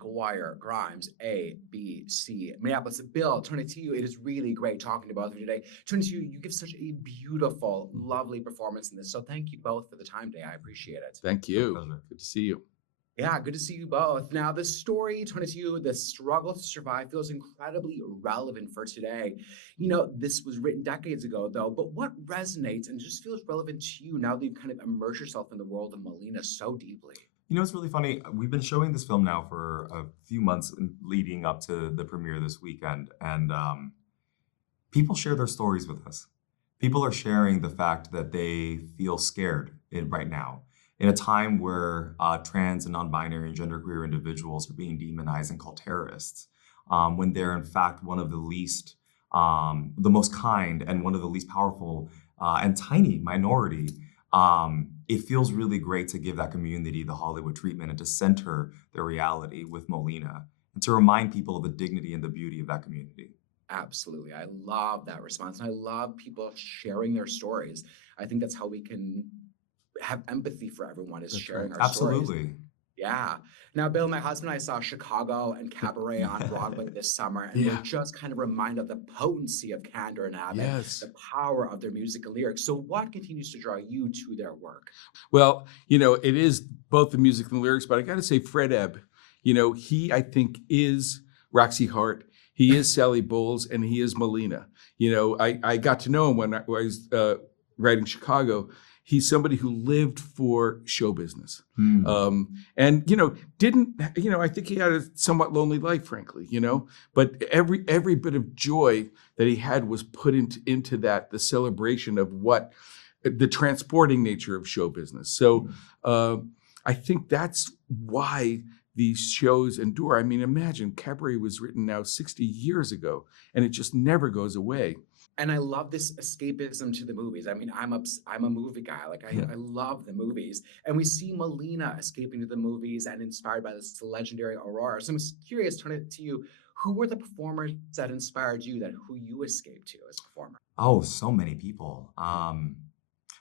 McGuire, Grimes, A, B, C, Minneapolis, Bill, Tonatiuh. It is really great talking to both of you today. Tonatiuh, you give such a beautiful, lovely performance in this. So thank you both for the time today. I appreciate it. Thank you. Good to see you. Yeah, good to see you both. Now, the story, Tonatiuh, the struggle to survive, feels incredibly relevant for today. This was written decades ago, though, but what resonates and just feels relevant to you now that you've kind of immersed yourself in the world of Molina so deeply? It's really funny. We've been showing this film now for a few months leading up to the premiere this weekend, and people share their stories with us. People are sharing the fact that they feel scared right now. In a time where trans and non-binary and genderqueer individuals are being demonized and called terrorists, when they're in fact one of the least, the most kind and one of the least powerful and tiny minority, it feels really great to give that community the Hollywood treatment and to center their reality with Molina and to remind people of the dignity and the beauty of that community. Absolutely. I love that response. And I love people sharing their stories. I think that's how we can have empathy for everyone, is sharing our stories. Absolutely. Yeah. Now, Bill, my husband and I saw Chicago and Cabaret on Broadway this summer, and we're just kind of reminded of the potency of Condon and Abbott, the power of their music and lyrics. So what continues to draw you to their work? Well, it is both the music and the lyrics, but I got to say Fred Ebb, he, I think, is Roxy Hart. He is Sally Bowles, and he is Molina. I got to know him when I was writing Chicago. He's somebody who lived for show business. And, didn't, I think he had a somewhat lonely life, frankly, but every bit of joy that he had was put into that, the celebration of what the transporting nature of show business. So I think that's why these shows endure. I mean, imagine Cabaret was written now 60 years ago, and it just never goes away. And I love this escapism to the movies. I mean, I'm a movie guy. Like I love the movies. And we see Molina escaping to the movies and inspired by this legendary Aurora. So I'm curious, turn it to you. Who were the performers that inspired you, who you escaped to as a performer? Oh, so many people.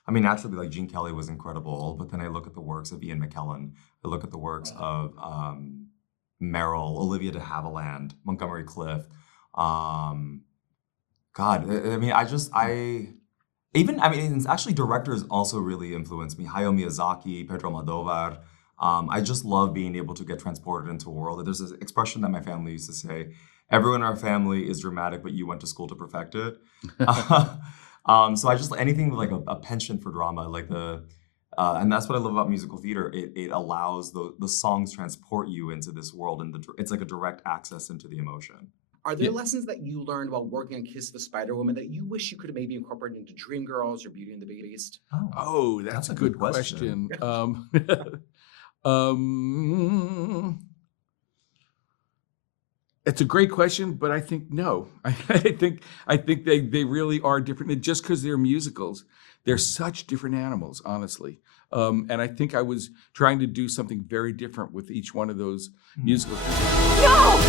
Naturally, like Gene Kelly was incredible, but then I look at the works of Ian McKellen. I look at the works of Meryl, Olivia de Havilland, Montgomery Clift. Actually directors also really influenced me. Hayao Miyazaki, Pedro Almodovar. I just love being able to get transported into a world. There's this expression that my family used to say, everyone in our family is dramatic, but you went to school to perfect it. So I just, anything with like a penchant for drama, and that's what I love about musical theater. It allows the songs transport you into this world, and it's like a direct access into the emotion. Are there lessons that you learned while working on Kiss the Spider Woman that you wish you could have maybe incorporated into Dreamgirls or Beauty and the Beast? Oh, that's a good question. It's a great question, but I think no. I think they really are different. And just because they're musicals, they're such different animals, honestly. And I think I was trying to do something very different with each one of those musicals. No!